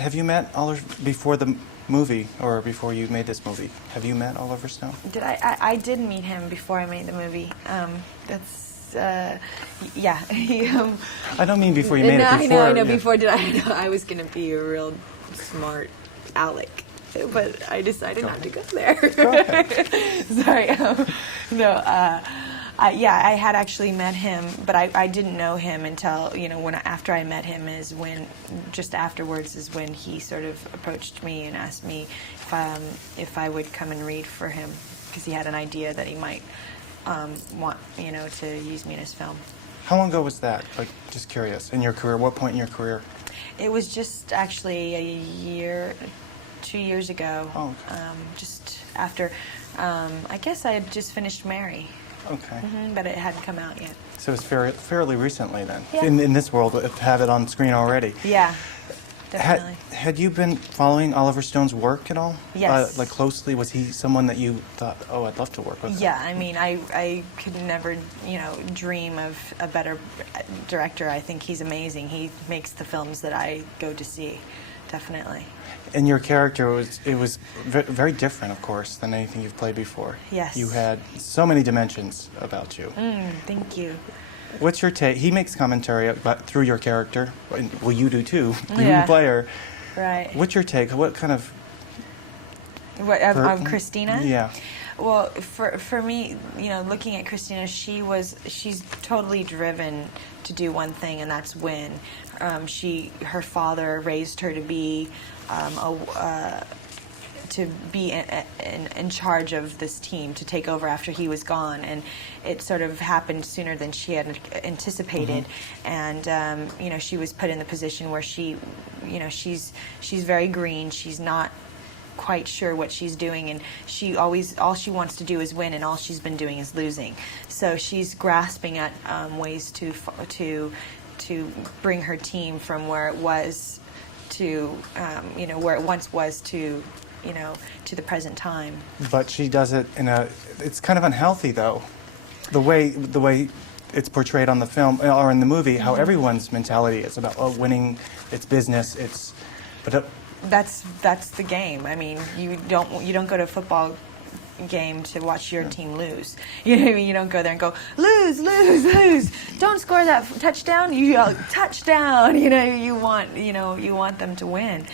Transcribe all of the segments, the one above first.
Have you met Oliver before the movie, or before you made this movie? Have you met Oliver Stone? Did I did meet him before I made the movie. Yeah. I don't mean before you made it. Before, I know. Before I know I was gonna be a real smart Alec, but I decided not to go there. Go ahead. Sorry. I had actually met him, but I didn't know him until, after I met him just afterwards is when he sort of approached me and asked me if I would come and read for him, because he had an idea that he might want, to use me in his film. How long ago was that? Like, just curious. In your career, what point in your career? It was just actually 2 years ago. Oh. Just after, I guess I had just finished Mary. Okay. But it hadn't come out yet. So it's fairly recently then. Yeah. In this world, to have it on screen already. Yeah, definitely. Had you been following Oliver Stone's work at all? Yes. Like closely? Was he someone that you thought, oh, I'd love to work with? Yeah, I mean, I could never, dream of a better director. I think he's amazing. He makes the films that I go to see, definitely. And your character was very different, of course, than anything you've played before. Yes. You had so many dimensions about you. Thank you. What's your take? He makes commentary through your character. Well, you do too. You Yeah. the player. Right. What's your take? What kind of... Of Christina? Yeah. Well, for me, looking at Christina, she's totally driven to do one thing, and that's win. Her father raised her to be in charge of this team, to take over after he was gone, and it sort of happened sooner than she had anticipated. And she was put in the position where she's very green. She's not quite sure what she's doing, and all she wants to do is win, and all she's been doing is losing. So she's grasping at ways to bring her team from where it was to where it once was to the present time. But she does it it's kind of unhealthy though, the way it's portrayed on the film or in the movie, how everyone's mentality is about winning. It's business. That's the game. I mean, you don't go to a football game to watch your team lose. You don't go there and go, lose, lose, lose. Don't score that touchdown. You yell, touchdown. You want them to win.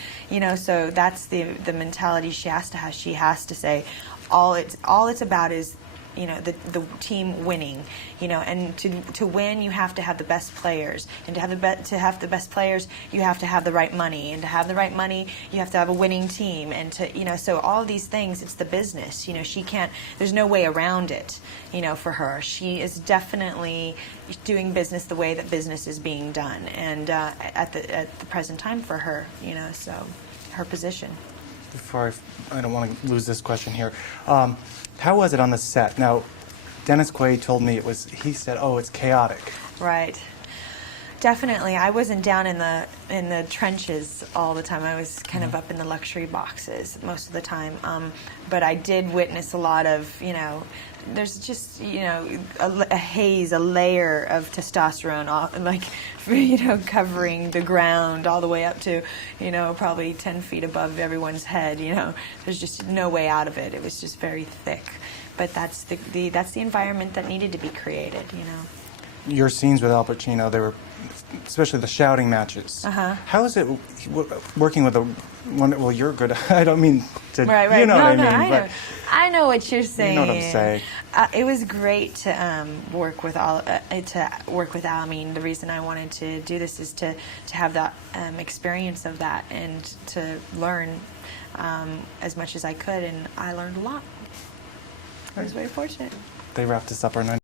So that's the mentality she has to have. She has to say, all it's about is the team winning, and to win you have to have the best players, and to have the best players you have to have the right money, and to have the right money you have to have a winning team, and so all of these things, it's the business. She can't. There's no way around it. For her, she is definitely doing business the way that business is being done, and at the present time for her, so her position. Before I don't want to lose this question here. How was it on the set? Now, Dennis Quaid told me he said, oh, it's chaotic. Right. Definitely. I wasn't down in the trenches all the time. I was kind of up in the luxury boxes most of the time. But I did witness a lot of, there's just, a haze, a layer of testosterone, covering the ground all the way up to, probably 10 feet above everyone's head. There's just no way out of it. It was just very thick. But that's the environment that needed to be created. Your scenes with Al Pacino, they were, especially the shouting matches. How is it working with well, you're good. I don't mean to. Right. You know what I mean. But I know what you're saying. You know what I'm saying. It was great to work with Al. I mean, the reason I wanted to do this is to have that experience of that, and to learn as much as I could, and I learned a lot. I was very fortunate. They wrapped us up our night.